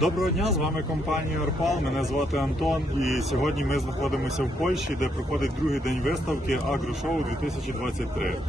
Доброго дня, з вами компанія Арпал. Мене звати Антон. І сьогодні ми знаходимося в Польщі, де проходить другий день виставки Агрошоу 2023.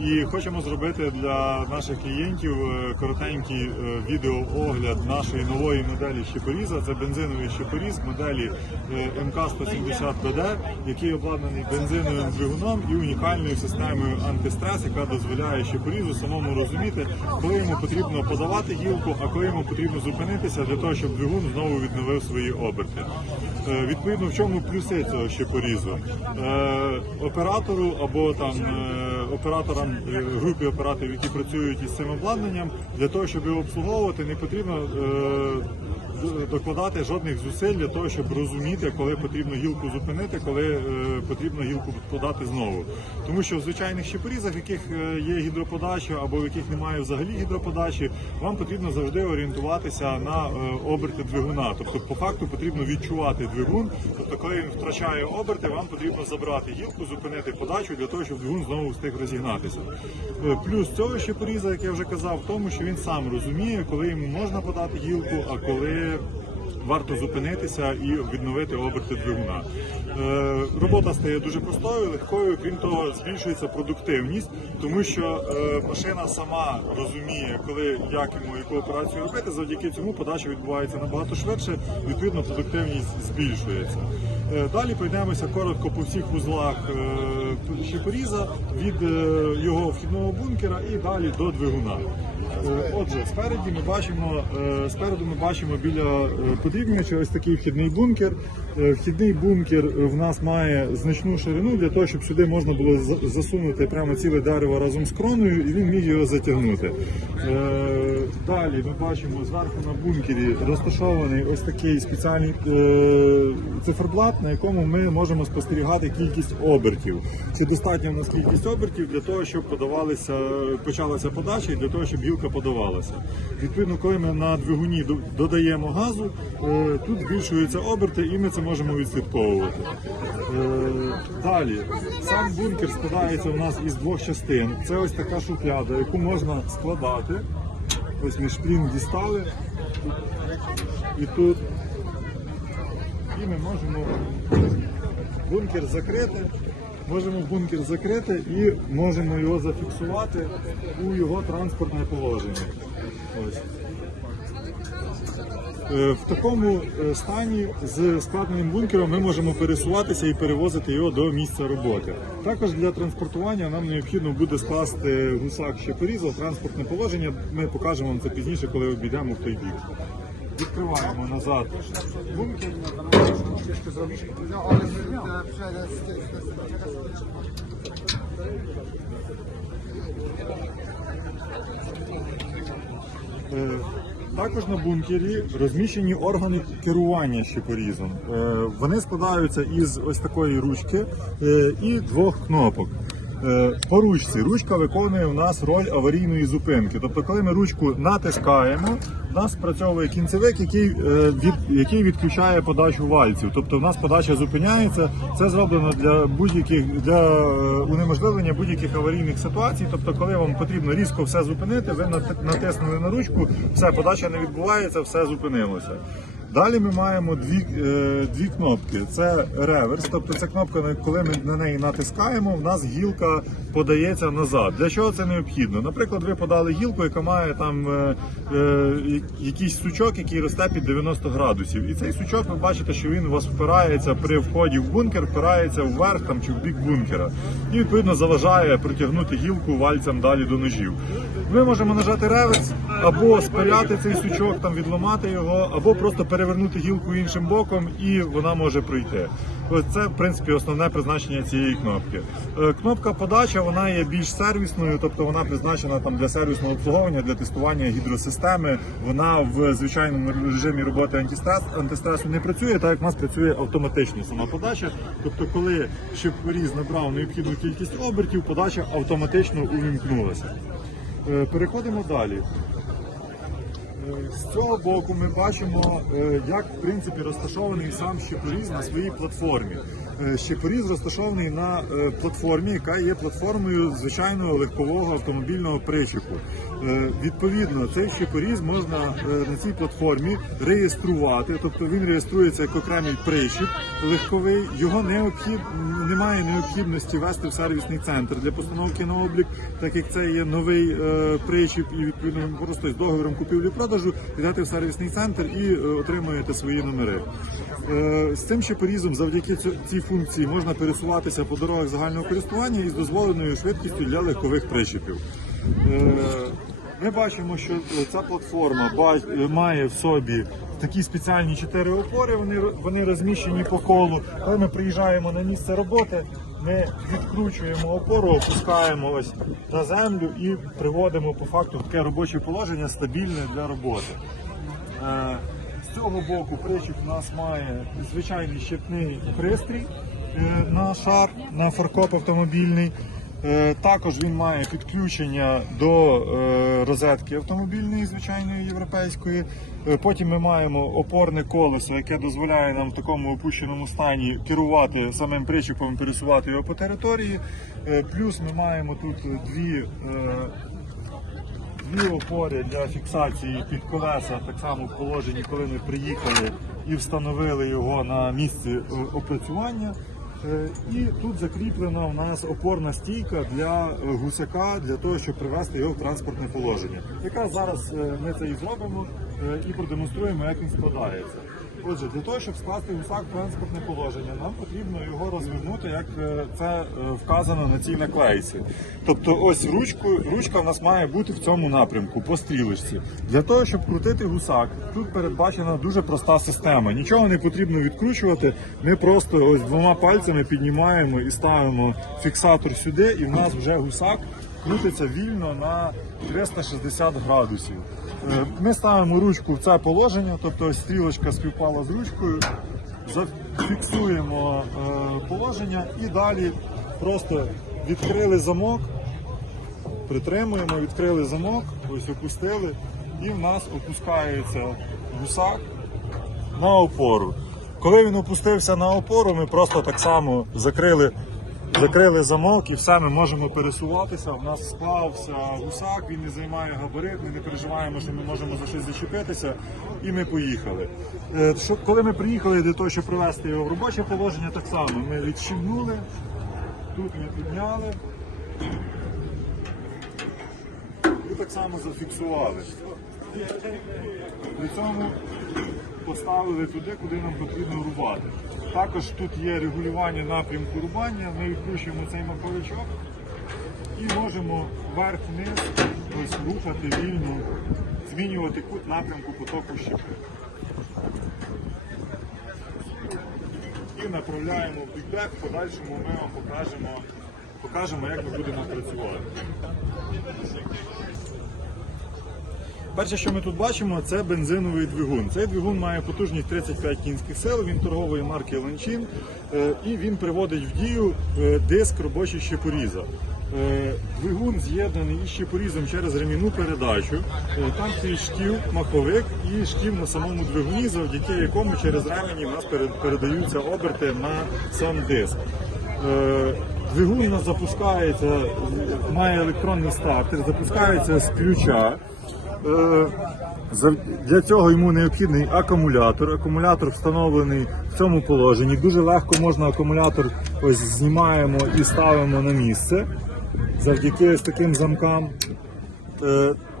І хочемо зробити для наших клієнтів е, коротенький е, відеоогляд нашої нової моделі щепоріза. Це бензиновий щепоріз моделі е, МК-170БД, який обладнаний бензиновим двигуном і унікальною системою антистрес, яка дозволяє щепорізу самому розуміти, коли йому потрібно подавати гілку, а коли йому потрібно зупинитися для того, щоб двигун знову відновив свої оберти. Відповідно, в чому плюси цього щепорізу? Оператору або там е, операторам групі операторів, які працюють із цим обладнанням, для того, щоб його обслуговувати, не потрібно е, докладати жодних зусиль для того, щоб розуміти, коли потрібно гілку зупинити, коли е, потрібно гілку подати знову. Тому що в звичайних щепорізах, в яких е, є гідроподача або в яких немає взагалі гідроподачі, вам потрібно завжди орієнтуватися на е, оберти двигуна. Тобто, по факту потрібно відчувати двигун. Тобто, коли він втрачає оберти, вам потрібно забрати гілку, зупинити подачу для того, щоб двигун знову встиг розігнатися. Плюс цього щепоріза, як я вже казав, в тому, що він сам розуміє, коли йому можна подати гілку, а коли варто зупинитися і відновити оберти двигуна. Е, робота стає дуже простою, легкою. Крім того, збільшується продуктивність, тому що е, машина сама розуміє, коли як йому яку операцію робити. Завдяки цьому подача відбувається набагато швидше. Відповідно, продуктивність збільшується. Е, далі пройдемося коротко по всіх вузлах щепоріза від е, його вхідного бункера і далі до двигуна. Е, Отже, спереді ми бачимо, е, спереду ми бачимо біля подрібнювача ось такий вхідний бункер. Вхідний бункер в нас має значну ширину для того, щоб сюди можна було засунути прямо ціле дерево разом з кроною, і він міг його затягнути. Далі ми бачимо зверху на бункері розташований ось такий спеціальний циферблат, на якому ми можемо спостерігати кількість обертів. Чи достатньо в нас кількість обертів для того, щоб подавалися, почалася подача і для того, щоб гілка подавалася. Відповідно, коли ми на двигуні додаємо газу, е, тут збільшуються оберти, і ми це можемо відслідковувати. Е, Далі сам бункер складається у нас із двох частин. Це ось така шухляда, яку можна складати. Ось ми шплін дістали і тут. І ми можемо бункер закрити. Можемо бункер закрити і можемо його зафіксувати у його транспортне положення. Е, В такому е, стані з складеним бункером ми можемо пересуватися і перевозити його до місця роботи. Також для транспортування нам необхідно буде скласти гусак ще порізав транспортне положення. Ми покажемо вам це пізніше, коли обійдемо в той бік. Відкриваємо назад Е, Також на бункері розміщені органи керування щепорізом. Е, Вони складаються із ось такої ручки е, і двох кнопок. Е, По ручці ручка виконує в нас роль аварійної зупинки. Тобто, коли ми ручку натискаємо, в нас спрацьовує кінцевик, який, е, від, який відключає подачу вальців. Тобто, в нас подача зупиняється. Це зроблено для будь-яких для е, унеможливлення будь-яких аварійних ситуацій. Тобто, коли вам потрібно різко все зупинити, ви натиснули на ручку, все подача не відбувається, все зупинилося. Далі ми маємо дві, е, дві кнопки. Це реверс, тобто це кнопка, коли ми на неї натискаємо, в нас гілка подається назад. Для чого це необхідно? Наприклад, ви подали гілку, яка має там е, е, якийсь сучок, який росте під 90 градусів. І цей сучок, ви бачите, що він у вас впирається при вході в бункер, впирається вверх там чи в бік бункера. І відповідно заважає протягнути гілку вальцем далі до ножів. Ми можемо нажати реверс або спиляти цей сучок, там відламати його, або просто перевернути гілку іншим боком, і вона може пройти. Ось це в принципі основне призначення цієї кнопки. Е, Кнопка подача вона є більш сервісною, тобто вона призначена там для сервісного обслуговування, для тестування гідросистеми. Вона в звичайному режимі роботи антистрес, антистресу не працює, так як в нас працює автоматично сама подача. Тобто, коли щепоріз набрав необхідну кількість обертів, подача автоматично увімкнулася. Е, Переходимо далі. Е, З цього боку ми бачимо, е, як в принципі розташований сам щепоріз на своїй платформі. Е, Щепоріз розташований на е, платформі, яка є платформою звичайного легкового автомобільного причепу. Е, Відповідно, цей щепоріз можна на цій платформі реєструвати, тобто він реєструється як окремий причіп легковий. Його необхід... немає необхідності вести в сервісний центр для постановки на облік, так як це є новий причіп, і відповідно просто з договором купівлі-продажу йдете в сервісний центр і отримуєте свої номери. З цим щепорізом завдяки цій функції можна пересуватися по дорогах загального користування із дозволеною швидкістю для легкових причепів. Е, Ми бачимо, що е, ця платформа е, має в собі такі спеціальні чотири опори. Вони вони розміщені по колу. Коли ми приїжджаємо на місце роботи, ми відкручуємо опору, опускаємо ось на землю і приводимо по факту таке робоче положення стабільне для роботи. З цього боку причіп у нас має звичайний щепний пристрій е, на шар, на фаркоп автомобільний. Е, Також він має підключення до е, розетки автомобільної, звичайної європейської. Потім ми маємо опорне колесо, яке дозволяє нам в такому опущеному стані керувати самим причіпом, пересувати його по території. Плюс ми маємо тут дві Дві опори для фіксації під колеса, так само в положенні, коли ми приїхали і встановили його на місці е, опрацювання. Е, І тут закріплена в нас опорна стійка для гусяка, гусака для того, щоб привести його в транспортне положення. Яка зараз е, ми це і зробимо е, і продемонструємо, як він складається. Отже, для того, щоб скласти гусак в транспортне положення, нам потрібно його розвернути, як е, це е, вказано на цій наклейці. Тобто, ось ручку, ручка в нас має бути в цьому напрямку, по стрілочці. Для того, щоб крутити гусак, тут передбачена дуже проста система. Нічого не потрібно відкручувати. Ми просто ось двома пальцями піднімаємо і ставимо фіксатор сюди, і в нас вже гусак крутиться вільно на 360 градусів. Е, Ми ставимо ручку в це положення, тобто стрілочка співпала з ручкою, зафіксуємо е, положення і далі просто відкрили замок, притримуємо, відкрили замок, ось опустили, і в нас опускається гусак на опору. Коли він опустився на опору, ми просто так само закрили, закрили замок і все, ми можемо пересуватися. У нас склався гусак, він не займає габарит, ми не переживаємо, що ми можемо за щось зачепитися, і ми поїхали. Е, коли ми приїхали для того, щоб привести його в робоче положення, так само ми відщипнули, тут ми підняли і так само зафіксували. При цьому поставили туди, куди нам потрібно рубати. Також тут є регулювання напрямку рубання. Ми відкручуємо цей маковичок і можемо вверх-вниз рухати вільно, змінювати кут напрямку потоку щепи. І направляємо в бікбек, в подальшому ми вам покажемо, покажемо, як ми будемо працювати. Перше, що ми тут бачимо, це бензиновий двигун. Цей двигун має потужність 35 кінських сил, він торгової марки Ланчин е, і він приводить в дію е, диск робочий щепоріза. Е, Двигун з'єднаний із щепорізом через ремінну передачу. Там цей штів, маховик і штів на самому двигуні, завдяки якому через ремені в нас передаються оберти на сам диск. Двигун запускається, має електронний стартер, запускається з ключа. Е, Для цього йому необхідний акумулятор. Акумулятор встановлений в цьому положенні. Дуже легко можна акумулятор ось знімаємо і ставимо на місце завдяки ось таким замкам.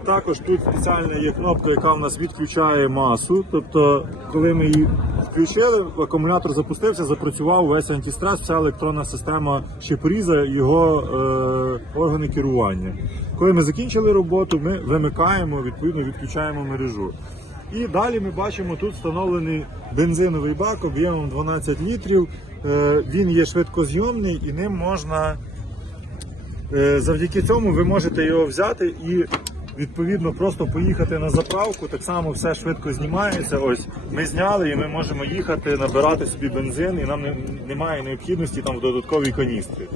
Також тут спеціальна є кнопка, яка в нас відключає масу. Тобто, коли ми її включили, акумулятор запустився, запрацював весь антистрес, вся електронна система щепоріза, його е, органи керування. Коли ми закінчили роботу, ми вимикаємо, відповідно відключаємо мережу. І далі ми бачимо тут встановлений бензиновий бак об'ємом 12 літрів. Е, Він є швидкозйомний і ним можна Е, Завдяки цьому ви можете його взяти і відповідно просто поїхати на заправку. Так само все швидко знімається. Ось ми зняли і ми можемо їхати, набирати собі бензин, і нам не, немає необхідності там в додатковій каністрі.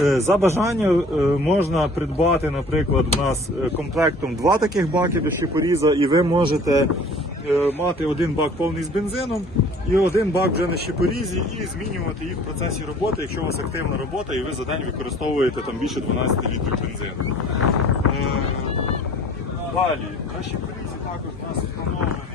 Е, За бажання е, можна придбати, наприклад, у нас е, комплектом два таких баки до щепоріза, і ви можете мати один бак повний з бензином і один бак вже на щепорізі, і змінювати їх в процесі роботи, якщо у вас активна робота і ви за день використовуєте там більше 12 літрів бензину. Далі, на щепорізі також у нас встановлений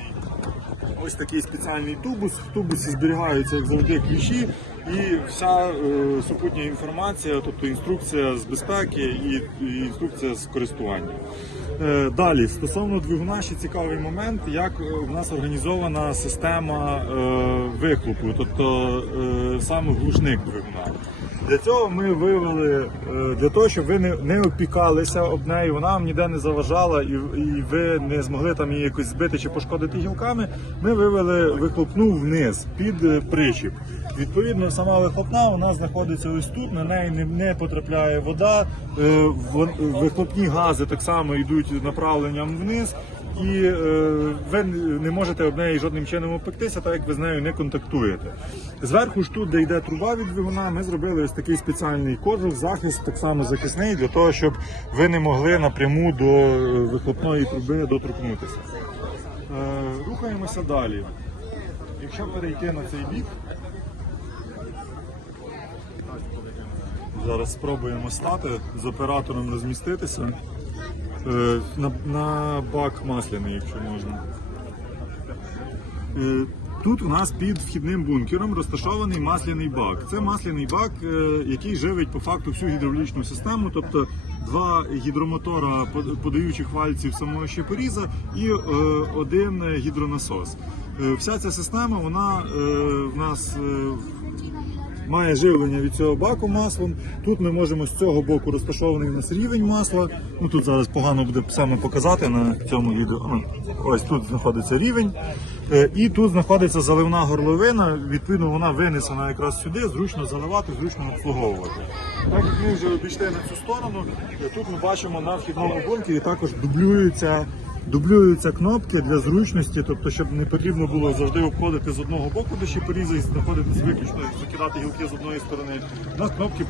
ось такий спеціальний тубус. В тубусі зберігаються, як завжди, ключі і вся е, супутня інформація, тобто інструкція з безпеки і, і інструкція з користування. Е, далі, стосовно двигуна, ще цікавий момент, як е, в нас організована система е, вихлопу, тобто е, саме глушник двигуна. Для цього ми вивели е, для того, щоб ви не, не опікалися об неї, вона вам ніде не заважала, і, і ви не змогли там її якось збити чи пошкодити гілками. Ми вивели вихлопну вниз під е, причіп. Відповідно, сама вихлопна вона знаходиться ось тут. На неї не, не потрапляє вода. е, Вихлопні гази так само йдуть направленням вниз. І е, ви не можете об неї жодним чином опектися, так як ви з нею не контактуєте. Зверху ж тут, де йде труба від двигуна, ми зробили ось такий спеціальний кожух, захист так само захисний, для того, щоб ви не могли напряму до е, вихлопної труби доторкнутися. Е, рухаємося далі. Якщо перейти на цей бік, зараз спробуємо стати з оператором розміститися. Е, на, на бак масляний, якщо можна. Е, Тут у нас під вхідним бункером розташований масляний бак. Це масляний бак, е, який живить по факту всю гідравлічну систему, тобто два гідромотора под- подаючих вальців самого щепоріза і один гідронасос. Вся ця система вона в нас має живлення від цього баку маслом. Тут ми можемо з цього боку розташований у нас рівень масла. Ну тут зараз погано буде саме показати на цьому відео. Ну, ось тут знаходиться рівень. Е, І тут знаходиться заливна горловина. Відповідно, вона винесена якраз сюди, зручно заливати, зручно обслуговувати. Так як ми вже обійшли на цю сторону, е, тут ми бачимо на вхідному бункері також дублюються. Дублюються кнопки для зручності, тобто, щоб не потрібно було завжди обходити з одного боку до щепоріза і знаходитись виключно закидати гілки з одної сторони. У нас кнопки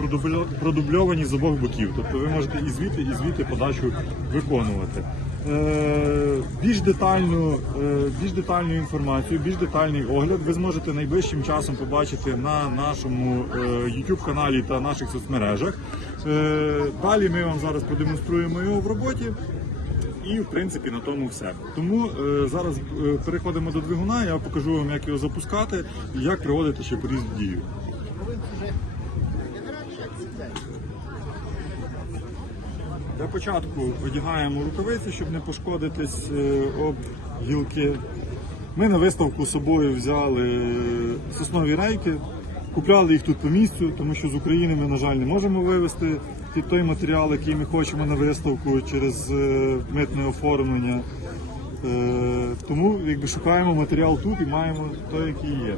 продубльовані з обох боків, тобто ви можете і звідти, і звідти подачу виконувати. Е, більш детальну, е, більш детальну інформацію, більш детальний огляд ви зможете найближчим часом побачити на нашому е, YouTube каналі та наших соцмережах. Далі ми вам зараз продемонструємо його в роботі. І в принципі на тому все. Тому е, зараз е, переходимо до двигуна. Я покажу вам, як його запускати і як приводити ще поріз в дію. Для початку одягаємо рукавиці, щоб не пошкодитись е, об гілки. Ми на виставку з собою взяли соснові рейки, купляли їх тут по місцю, тому що з України ми, на жаль, не можемо вивезти той матеріал, який ми хочемо на виставку через е, митне оформлення. Е, Тому якби шукаємо матеріал тут і маємо той, який є.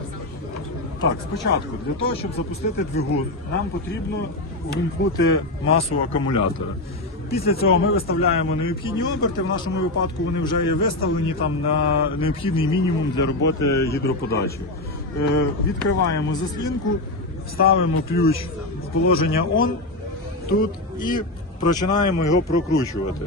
Так, спочатку, для того, щоб запустити двигун, нам потрібно увімкнути масу акумулятора. Після цього ми виставляємо необхідні оберти. В нашому випадку вони вже є виставлені там на необхідний мінімум для роботи гідроподачі. Е, відкриваємо заслінку, ставимо ключ в положення ON тут і починаємо його прокручувати.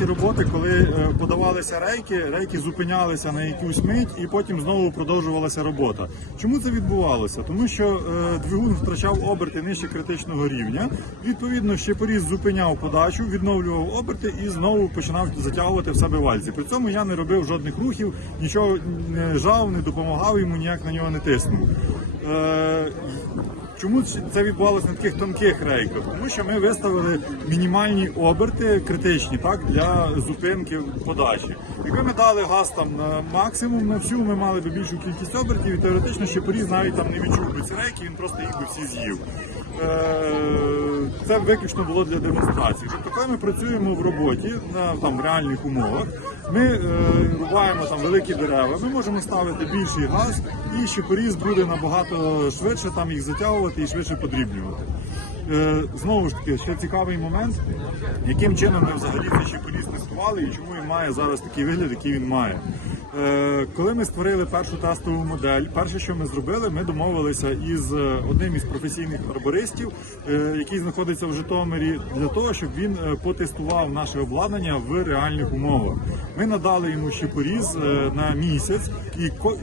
Процесі роботи, коли е, подавалися рейки, рейки зупинялися на якусь мить і потім знову продовжувалася робота. Чому це відбувалося? Тому що е, двигун втрачав оберти нижче критичного рівня. Відповідно, щепоріз зупиняв подачу, відновлював оберти і знову починав затягувати в себе вальці. При цьому я не робив жодних рухів, нічого не жав, не допомагав йому, ніяк на нього не тиснув. Чому це відбувалося на таких тонких рейках? Тому що ми виставили мінімальні оберти критичні так для зупинки подачі. Якби ми дали газ там на максимум на всю, ми мали б більшу кількість обертів, і теоретично ще поріз навіть там не відчув би ці рейки, він просто їх би всі з'їв. Е, Це виключно було для демонстрації. Тобто, коли ми працюємо в роботі на там реальних умовах, ми е, рубаємо там великі дерева, ми можемо ставити більший газ, і щепоріз буде набагато швидше там їх затягувати і швидше подрібнювати. Е, знову ж таки, ще цікавий момент, яким чином ми взагалі цей щепоріз тестували і чому він має зараз такий вигляд, який він має. Е, Коли ми створили першу тестову модель, перше, що ми зробили, ми домовилися із е, одним із професійних арбористів, е, який знаходиться в Житомирі, для того, щоб він потестував наше обладнання в реальних умовах. Ми надали йому щепоріз на місяць,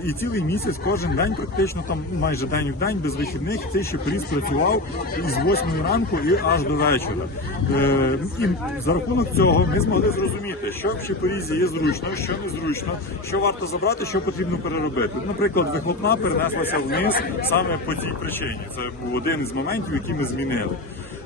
і цілий місяць, кожен день, практично там майже день в день без вихідних, цей щепоріз працював із 8 ранку і аж до вечора. І за рахунок цього ми змогли зрозуміти, що в щепорізі є зручно, що незручно, що варто забрати, що потрібно переробити. Наприклад, вихлопна перенеслася вниз саме по цій причині. Це був один із моментів, які ми змінили.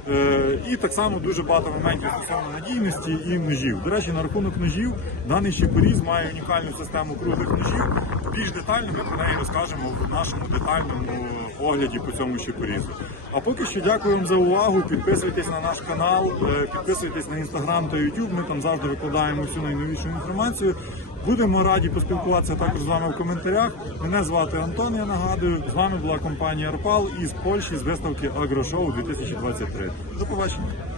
Е, І так само дуже багато моментів стосовно надійності і ножів. До речі, на рахунок ножів даний щепоріз має унікальну систему круглих ножів. Більш детально ми про неї розкажемо в нашому детальному огляді по цьому щепорізу. А поки що дякую вам за увагу. Підписуйтесь на наш канал, е, підписуйтесь на інстаграм та ютуб. Ми там завжди викладаємо всю найновішу інформацію. Будемо раді поспілкуватися також з вами в коментарях. Мене звати Антон. Я нагадую. З вами була компанія Арпал із Польщі з виставки Агрошоу 2023. До побачення.